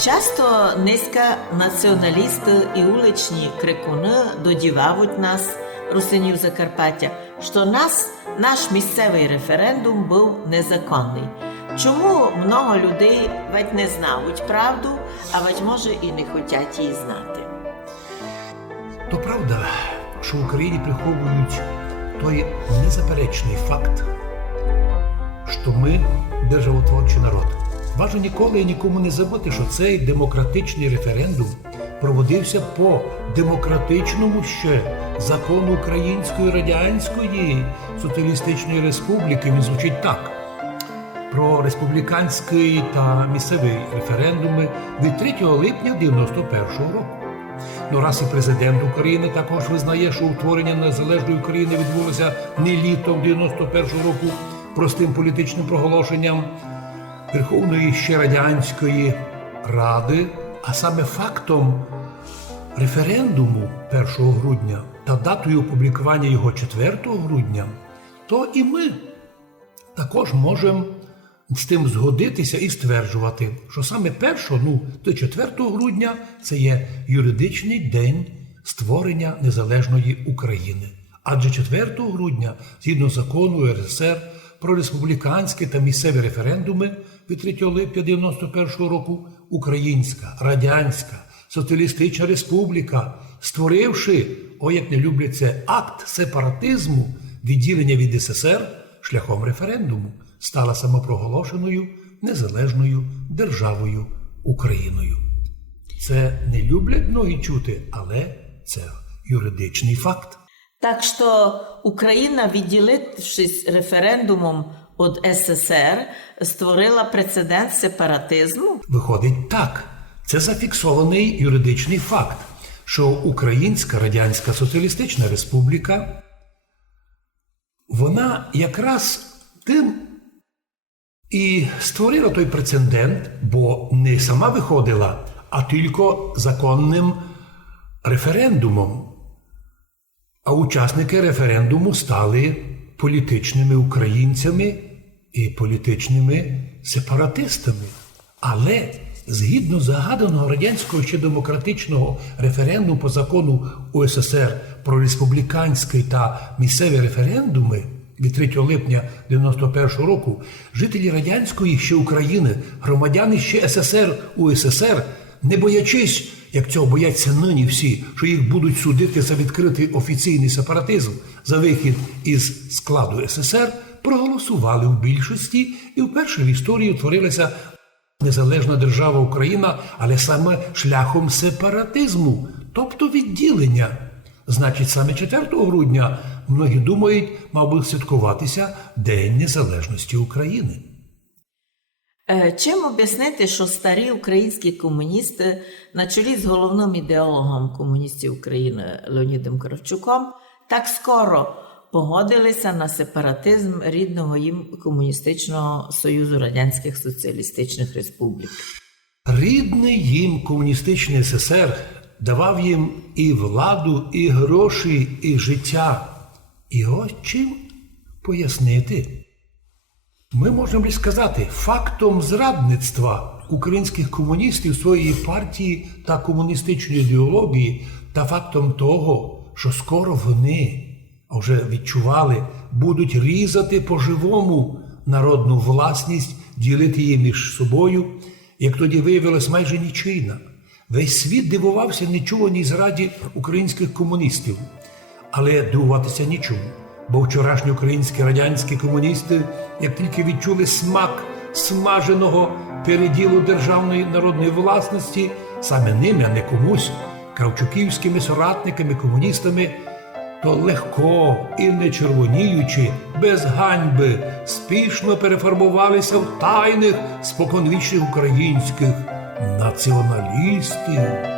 Часто низька націоналісти і уличні крикуни додівають нас, русинів Закарпаття, що наш місцевий референдум був незаконний. Чому много людей ведь не знають правду, а ведь може і не хочуть її знати? То правда, що в Україні приховують той незаперечний факт, що ми державотворчий народ. Важко ніколи і нікому не забути, що цей демократичний референдум проводився по демократичному ще закону Української Радянської Соціалістичної Республіки. Він звучить так. Про республіканський та місцевий референдуми від 3 липня 1991 року. Ну, раз і президент України також визнає, що утворення незалежної України відбулося не літом 91 року простим політичним проголошенням Верховної ще Радянської Ради, а саме фактом референдуму 1 грудня та датою опублікування його 4 грудня, то і ми також можемо з тим згодитися і стверджувати, що саме 1 до 4 грудня це є юридичний день створення незалежної України. Адже 4 грудня, згідно закону РСР про республіканські та місцеві референдуми від 3 липня 1991 року, Українська Радянська Соціалістична Республіка, створивши, як не люблять це, акт сепаратизму, відділення від СССР шляхом референдуму, стала самопроголошеною незалежною державою Україною. Це не люблять многі чути, але це юридичний факт. Так що Україна, відділившись референдумом від СССР, створила прецедент сепаратизму? Виходить так. Це зафіксований юридичний факт, що Українська Радянська Соціалістична Республіка, вона якраз тим і створила той прецедент, бо не сама виходила, а тільки законним референдумом. А учасники референдуму стали політичними українцями і політичними сепаратистами. Але згідно загаданого радянського ще демократичного референдуму по закону УССР про республіканські та місцеві референдуми від 3 липня 1991 року, жителі радянської ще України, громадяни ще СССР, УССР, не боячись, як цього бояться нині всі, що їх будуть судити за відкритий офіційний сепаратизм, за вихід із складу СССР, проголосували в більшості і вперше в історії утворилася незалежна держава Україна, але саме шляхом сепаратизму, тобто відділення. Значить, саме 4 грудня, многі думають, мав би святкуватися День Незалежності України. Чим об'яснити, що старі українські комуністи на чолі з головним ідеологом комуністів України Леонідом Кравчуком так скоро погодилися на сепаратизм рідного їм Комуністичного Союзу Радянських Соціалістичних Республік? Рідний їм комуністичний СССР давав їм і владу, і гроші, і життя. І ось чим пояснити? Ми можемо сказати, фактом зрадництва українських комуністів своєї партії та комуністичної ідеології та фактом того, що скоро вони, а вже відчували, будуть різати по-живому народну власність, ділити її між собою, як тоді виявилось майже нічийна. Весь світ дивувався нечуваній зраді українських комуністів. Але дивуватися нічому. Бо вчорашні українські радянські комуністи, як тільки відчули смак смаженого переділу державної народної власності, саме ними, а не комусь, кравчуківськими соратниками, комуністами, то легко і не червоніючи, без ганьби, спішно перефарбувалися в тайних, споконвічних українських націоналістів.